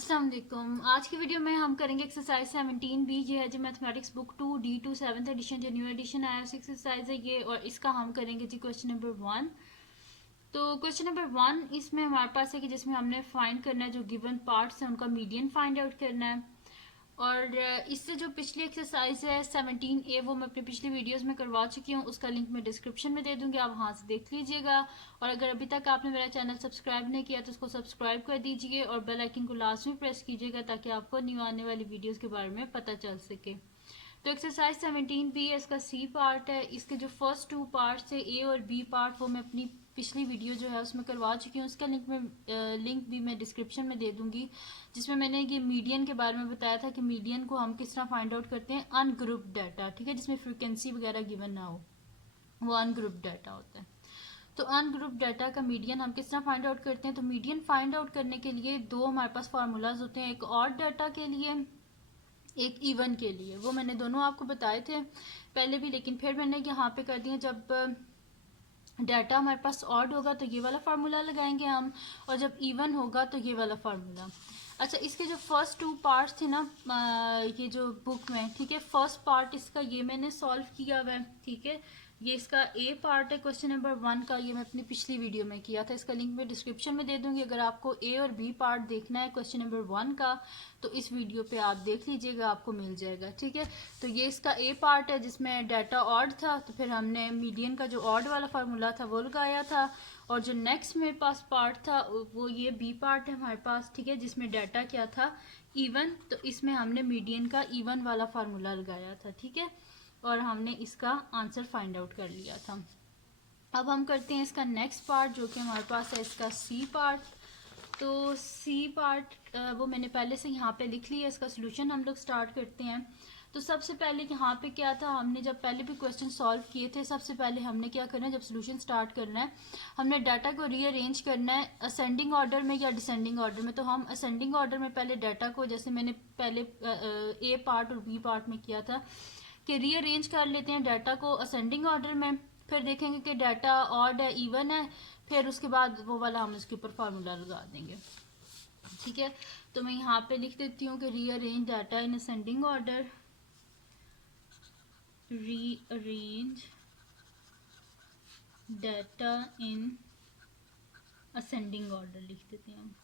अस्सलाम वालेकुम। आज की वीडियो में हम करेंगे एक्सरसाइज 17 बी। ये है जो mathematics book 2 D2 7th edition जो न्यू एडिशन आया उस एक्सरसाइज है ये, और इसका हम करेंगे जी क्वेश्चन नंबर 1। तो क्वेश्चन नंबर 1 इसमें हमारे पास है कि जिसमें हमने फाइंड करना है जो गिवन पार्ट्स हैं उनका मीडियन फाइंड आउट करना है। और इससे जो पिछली एक्सरसाइज है 17A वो मैं अपनी पिछली वीडियोस में करवा चुकी हूँ, उसका लिंक मैं डिस्क्रिप्शन में दे दूंगी, आप वहाँ से देख लीजिएगा। और अगर अभी तक आपने मेरा चैनल सब्सक्राइब नहीं किया तो उसको सब्सक्राइब कर दीजिए और बेल आइकन को लास्ट में प्रेस कीजिएगा ताकि आपको न्यू आने वाली वीडियोस के बारे में पता चल सके। तो एक्सरसाइज 17B है, इसका सी पार्ट है। इसके जो फर्स्ट टू पार्ट्स है ए और बी पार्ट वो मैं अपनी पिछली वीडियो जो है उसमें करवा चुकी हूँ, उसका लिंक भी मैं डिस्क्रिप्शन में दे दूंगी, जिसमें मैंने ये मीडियन के बारे में बताया था कि मीडियन को हम किस तरह फाइंड आउट करते हैं। अनग्रुप डाटा, ठीक है, जिसमें फ्रीक्वेंसी वगैरह गिवन ना हो, वो अनग्रुप डाटा होता है। तो अनग्रुप डाटा का मीडियन हम किस तरह फाइंड आउट करते हैं। तो मीडियन फाइंड आउट करने के लिए दो हमारे पास फार्मूलाज होते हैं, एक ऑड डाटा के लिए एक इवन के लिए। वो मैंने दोनों आपको बताए थे पहले भी, लेकिन फिर मैंने यहाँ पे कर दिया जब डाटा हमारे पास ऑड होगा तो ये वाला फार्मूला लगाएंगे हम, और जब इवन होगा तो ये वाला फार्मूला। अच्छा, इसके जो फर्स्ट टू पार्ट्स थे ना ये जो बुक में, ठीक है, फर्स्ट पार्ट इसका ये मैंने सॉल्व किया हुआ है, ठीक है। ये इसका ए पार्ट है क्वेश्चन नंबर 1 का, ये मैं अपनी पिछली वीडियो में किया था, इसका लिंक मैं डिस्क्रिप्शन में दे दूंगी। अगर आपको ए और बी पार्ट देखना है क्वेश्चन नंबर 1 का तो इस वीडियो पे आप देख लीजिएगा, आपको मिल जाएगा, ठीक है। तो ये इसका ए पार्ट है जिसमें डाटा ऑड था, तो फिर हमने मीडियन का जो ऑड वाला फार्मूला था वो लगाया था। और जो नेक्स्ट मेरे पास पार्ट था वो ये बी पार्ट है हमारे पास, ठीक है, जिसमें डाटा क्या था, इवन। तो इसमें हमने मीडियन का इवन वाला फार्मूला लगाया था, ठीक है, और हमने इसका आंसर फाइंड आउट कर लिया था। अब हम करते हैं इसका नेक्स्ट पार्ट जो कि हमारे पास है इसका सी पार्ट। तो सी पार्ट वो मैंने पहले से यहाँ पे लिख लिया, इसका सोल्यूशन हम लोग स्टार्ट करते हैं। तो सबसे पहले यहाँ पे क्या था, हमने जब पहले भी क्वेश्चन सॉल्व किए थे, सबसे पहले हमने क्या करना है, जब सोल्यूशन स्टार्ट करना है हमने डाटा को रीअरेंज करना है असेंडिंग ऑर्डर में या डिसेंडिंग ऑर्डर में। तो हम असेंडिंग ऑर्डर में पहले डाटा को, जैसे मैंने पहले ए पार्ट और बी पार्ट में किया था, कि रीअरेंज कर लेते हैं डाटा को असेंडिंग ऑर्डर में, फिर देखेंगे कि डाटा ऑड है इवन है, फिर उसके बाद वो वाला हम इसके ऊपर फार्मूला लगा देंगे, ठीक है। तो मैं यहाँ पे लिख देती हूँ कि rearrange data in ascending order, rearrange data in ascending order लिख देते हैं हम,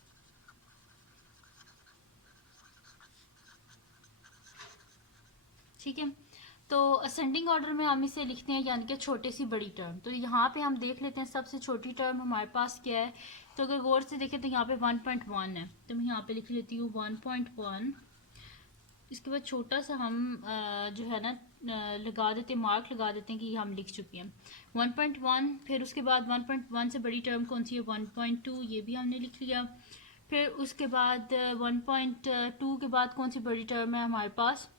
ठीक है। तो असेंडिंग ऑर्डर में हम इसे लिखते हैं यानी कि छोटे सी बड़ी टर्म। तो यहाँ पे हम देख लेते हैं सबसे छोटी टर्म हमारे पास क्या है। तो अगर गौर से देखें तो यहाँ पे 1.1 है, तो मैं यहाँ पे लिख लेती हूँ 1.1। इसके बाद छोटा सा हम जो है ना लगा देते हैं, मार्क लगा देते हैं कि हम लिख चुके हैं 1.1। फिर उसके बाद 1.1 से बड़ी टर्म कौन सी है, 1.2, ये भी हमने लिख लिया। फिर उसके बाद 1.2 के बाद कौन सी बड़ी टर्म है हमारे पास,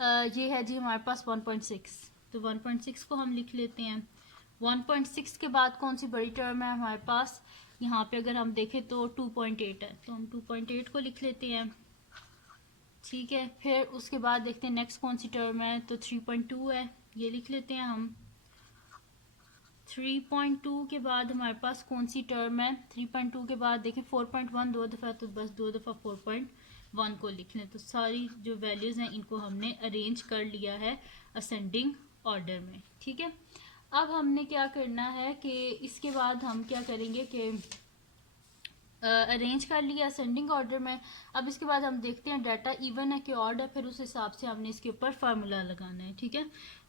ये है जी हमारे पास 1.6, तो 1.6 को हम लिख लेते हैं। 1.6 के बाद कौन सी बड़ी टर्म है हमारे पास, यहाँ पे अगर हम देखें तो 2.8 है, तो हम 2.8 को लिख लेते हैं, ठीक है। फिर उसके बाद देखते हैं नेक्स्ट कौन सी टर्म है, तो 3.2 है, ये लिख लेते हैं हम। 3.2 के बाद हमारे पास कौन सी टर्म है, 3.2 के बाद देखें 4.1 दो दफ़ा, तो बस दो दफ़ा 4.1 को लिख लें। तो सारी जो वैल्यूज़ हैं इनको हमने अरेंज कर लिया है असेंडिंग ऑर्डर में, ठीक है। अब हमने क्या करना है कि इसके बाद हम क्या करेंगे कि अरेंज कर लिया असेंडिंग ऑर्डर में। अब इसके बाद हम देखते हैं डाटा इवन है कि ऑड है, फिर उस हिसाब से हमने इसके ऊपर फार्मूला लगाना है, ठीक है।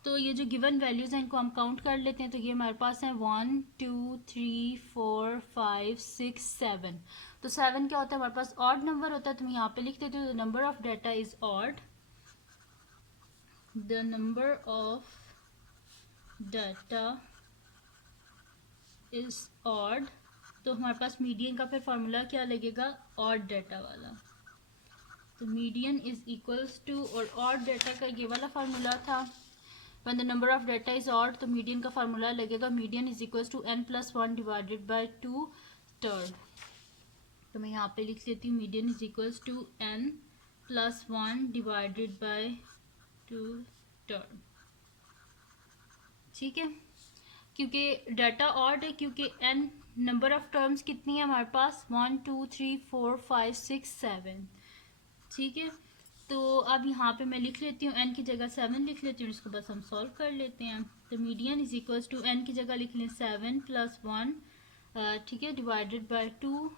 तो ये जो गिवन वैल्यूज हैं इनको हम काउंट कर लेते हैं। तो ये हमारे पास है 1 2 3 4 5 6 7। तो 7 क्या होता है, हमारे पास ऑड नंबर होता है, तो मैं यहाँ पे लिख देती हूँ the number of data is odd, the number of data is odd. तो हमारे पास मीडियन का फिर फार्मूला क्या लगेगा, ऑड डाटा वाला। तो मीडियन इज इक्वल्स टू, और ऑड डाटा का ये वाला फार्मूला था, when the number of data is odd, तो मीडियन का फार्मूला लगेगा median is equals to n+1 divided by 2 term. तो मैं यहाँ पे लिख लेती हूँ median is equals to n+1 divided by 2 term, ठीक है। क्योंकि डाटा ऑड है, क्योंकि n नंबर ऑफ टर्म्स कितनी है हमारे पास, 1 2 3 4 5 6 7, ठीक है। तो अब यहाँ पे मैं लिख लेती हूँ, n की जगह 7 लिख लेती हूँ, इसको बस हम सॉल्व कर लेते हैं। तो median is equals to n की जगह लिख लें 7 प्लस 1, ठीक है, divided by 2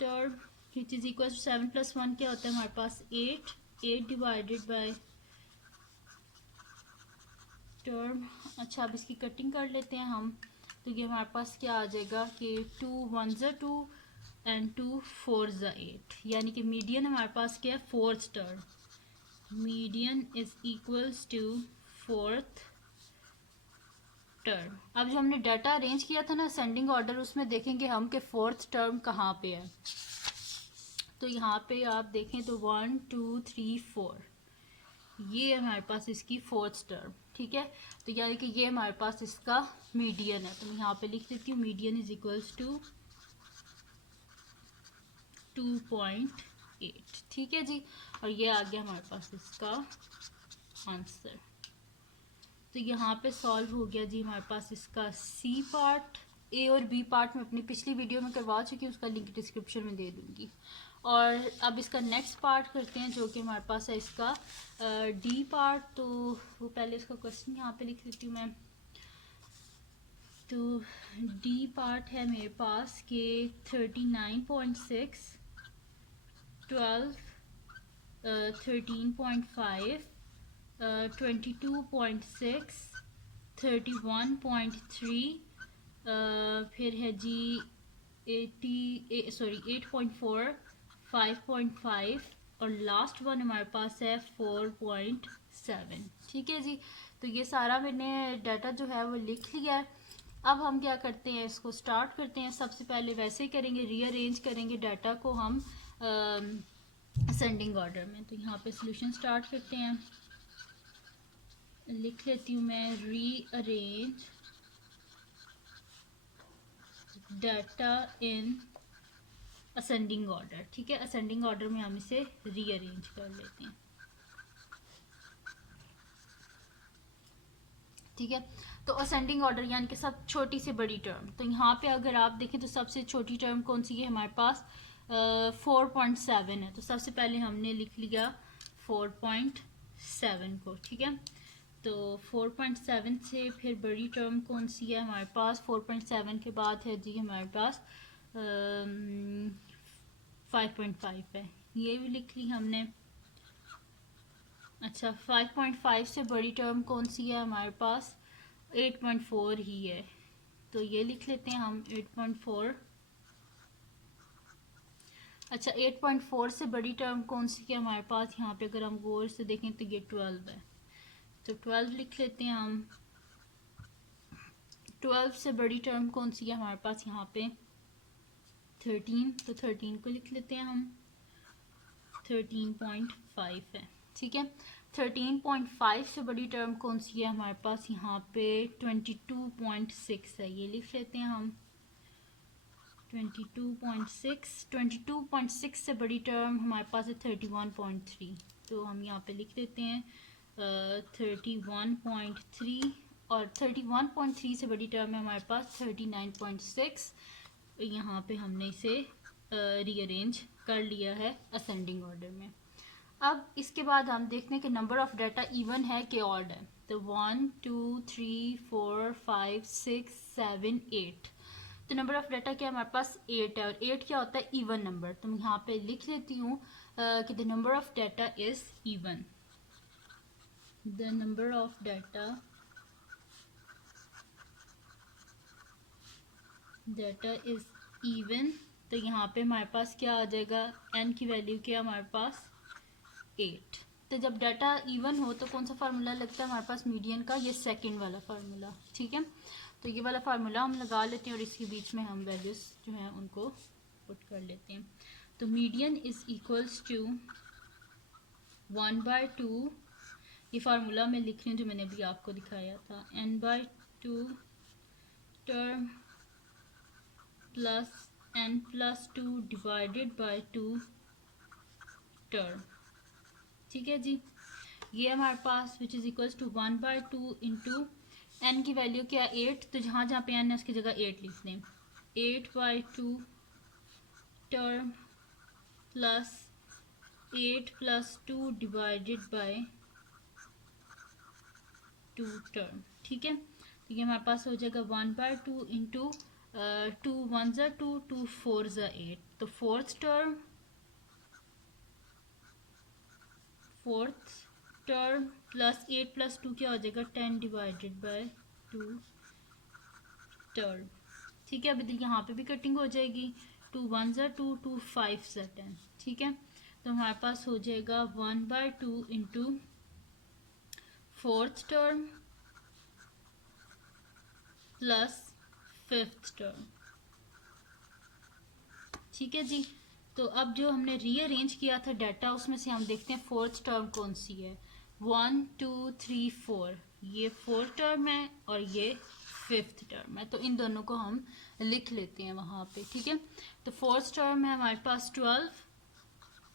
term which is equal to 7 plus 1 क्या होता है हमारे पास 8, 8 डिवाइडेड बाय टर्म। अच्छा, अब इसकी कटिंग कर लेते हैं हम। तो ये हमारे पास क्या आ जाएगा कि 2 1 ज़ा 2 एंड 2 4 ज़ा 8, यानी कि मीडियन हमारे पास क्या है, fourth term. Median is equals to fourth term. अब जो हमने डाटा अरेंज किया था ना असेंडिंग ऑर्डर, उसमें देखेंगे हम कि फोर्थ टर्म कहाँ पे है। तो यहाँ पे आप देखें तो 1 2 3 4, ये हमारे पास इसकी फोर्थ टर्म, ठीक है। तो यानी कि ये हमारे पास इसका मीडियन है। तो मैं यहाँ पे लिख देती हूँ मीडियन इज इक्वल्स टू 2.8, ठीक है जी। और ये आ गया हमारे पास इसका आंसर। तो यहाँ पे सॉल्व हो गया जी हमारे पास इसका सी पार्ट। ए और बी पार्ट में अपनी पिछली वीडियो में करवा चुकी हूँ, उसका लिंक डिस्क्रिप्शन में दे दूँगी। और अब इसका नेक्स्ट पार्ट करते हैं जो कि हमारे पास है इसका डी पार्ट। तो वो पहले इसका क्वेश्चन यहाँ पे लिख देती हूँ मैं। तो डी पार्ट है मेरे पास के 39.6, 12, 13.5, 22.6, 31.3, फिर है जी 8.4, 5.5 और लास्ट वन हमारे पास है 4.7, ठीक है जी। तो ये सारा मैंने डाटा जो है वो लिख लिया है। अब हम क्या करते हैं, इसको स्टार्ट करते हैं। सबसे पहले वैसे ही करेंगे, रीअरेंज करेंगे डाटा को हम असेंडिंग ऑर्डर में। तो यहाँ पे सॉल्यूशन स्टार्ट करते हैं। लिख लेती हूँ मैं rearrange data in ascending order, ठीक है। असेंडिंग ऑर्डर में हम इसे रीअरेंज कर लेते हैं, ठीक है। तो असेंडिंग ऑर्डर यानी कि सब छोटी से बड़ी टर्म। तो यहाँ पे अगर आप देखें तो सबसे छोटी टर्म कौन सी है हमारे पास, 4.7 है। तो सबसे पहले हमने लिख लिया 4.7 को, ठीक है। तो 4.7 से फिर बड़ी टर्म कौन सी है हमारे पास, 4.7 के बाद है जी हमारे पास 5.5 है, ये भी लिख ली हमने। अच्छा, 5.5 से बड़ी टर्म कौन सी है हमारे पास, 8.4 ही है। तो ये लिख लेते हैं हम 8.4। अच्छा, 8.4 से बड़ी टर्म कौन सी है हमारे पास, यहाँ पे अगर हम गौर से देखें तो ये 12 है। तो 12 लिख लेते हैं हम। 12 से बड़ी टर्म कौन सी है हमारे पास यहाँ पे, 13। तो 13 को लिख लेते हैं हम, 13.5 है, ठीक है। 13.5 से बड़ी टर्म कौन सी है हमारे पास, यहाँ पे 22.6 है, ये लिख लेते हैं हम 22.6। 22.6 से बड़ी टर्म हमारे पास है 31.3। तो हम यहाँ पे लिख लेते हैं 31.3। और 31.3 से बड़ी टर्म है हमारे पास 39.6। यहाँ पे हमने इसे रीअरेंज कर लिया है असेंडिंग ऑर्डर में। अब इसके बाद हम देखते हैं कि नंबर ऑफ डाटा इवन है कि ऑड है। तो 1 2 3 4 5 6 7 8। तो नंबर ऑफ डाटा क्या हमारे पास 8 है, और 8 क्या होता है, इवन नंबर। तो मैं यहाँ पे लिख लेती हूँ कि the number of data is even. The number of data is even. तो यहाँ पे हमारे पास क्या आ जाएगा, n की वैल्यू क्या हमारे पास 8। तो जब डाटा इवन हो तो कौन सा फार्मूला लगता है हमारे पास, मीडियन का, ये सेकंड वाला फार्मूला, ठीक है। तो ये वाला फार्मूला हम लगा लेते हैं और इसके बीच में हम वैल्यूज जो हैं उनको पुट कर लेते हैं। तो मीडियन इज इक्वल्स टू 1/2, ये फार्मूला मैं लिख रही हूँ जो मैंने अभी आपको दिखाया था, n/2 term plus n+2 divided by 2 term, ठीक है जी। ये हमारे पास which is equals to 1/2 into n की वैल्यू क्या है 8, तो जहाँ जहाँ पे n है उसकी जगह 8 लिख दें। 8/2 term plus 8+2 divided by 2 term, ठीक है। तो ये हमारे पास हो जाएगा 1/2 इंटू 2 1 ज़ा 2 2 4 ज़ा 8, तो फोर्थ टर्म प्लस 8+2 क्या हो जाएगा 10 डिवाइडेड बाय 2 टर्म, ठीक है। अभी तो यहाँ पे भी कटिंग हो जाएगी, 2 1 ज़ा 2 2 5 ज़ा 10, ठीक है। तो हमारे पास हो जाएगा 1/2 into fourth term plus fifth term, ठीक है जी। तो अब जो हमने रीअरेंज किया था डाटा उसमें से हम देखते हैं फोर्थ टर्म कौन सी है। 1 2 3 4 ये फोर्थ टर्म है और ये फिफ्थ टर्म है, तो इन दोनों को हम लिख लेते हैं वहाँ पे, ठीक है। तो फोर्थ टर्म है हमारे पास 12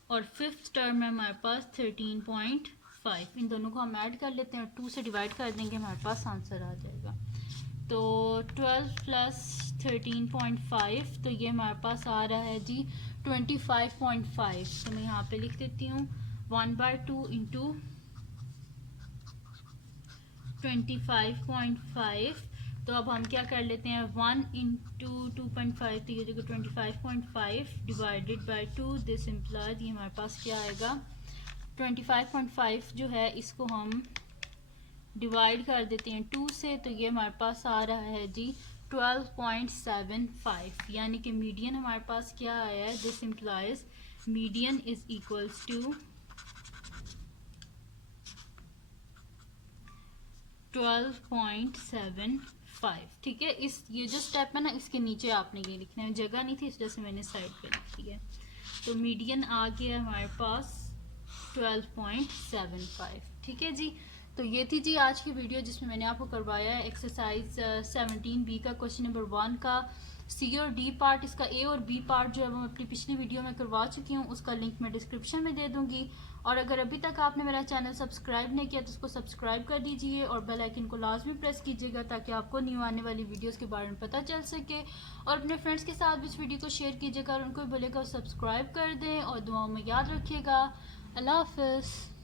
और फिफ्थ टर्म है हमारे पास 13.5, इन दोनों को हम ऐड कर लेते हैं और 2 से डिवाइड कर देंगे, हमारे पास आंसर आ जाएगा। तो 12 प्लस 13.5, तो ये हमारे पास आ रहा है जी 25.5, तो मैं यहाँ पे लिख देती हूँ 1/2 इंटू 25.5। तो अब हम क्या कर लेते हैं 1 इंटू 2.5, तो ये देखो 25.5 डिवाइडेड बाय 2, दिस इम्प्लाइज ये हमारे पास क्या आएगा 25.5 जो है इसको हम डिवाइड कर देते हैं 2 से, तो ये हमारे पास आ रहा है जी 12.75, यानी कि मीडियन हमारे पास क्या आया है, this implies median is equals to 12.75, ठीक है। इस ये जो स्टेप है ना इसके नीचे आपने ये लिखना है, जगह नहीं थी इस वजह से मैंने साइड पे लिख दिया। तो मीडियन आ गया हमारे पास 12.75, ठीक है जी। तो ये थी जी आज की वीडियो जिसमें मैंने आपको करवाया है एक्सरसाइज 17B का क्वेश्चन नंबर 1 का सी और डी पार्ट। इसका ए और बी पार्ट जो है वो मैं अपनी पिछली वीडियो में करवा चुकी हूँ, उसका लिंक मैं डिस्क्रिप्शन में दे दूंगी। और अगर अभी तक आपने मेरा चैनल सब्सक्राइब नहीं किया तो उसको सब्सक्राइब कर दीजिए और बेल आइकन को लाजमी प्रेस कीजिएगा ताकि आपको न्यू आने वाली वीडियोस के बारे में पता चल सके। और अपने फ्रेंड्स के साथ भी इस वीडियो को शेयर कीजिएगा और उनको भी बोलेगा सब्सक्राइब कर दें और दुआओं में याद रखिएगा। अल्लाह हाफिज़।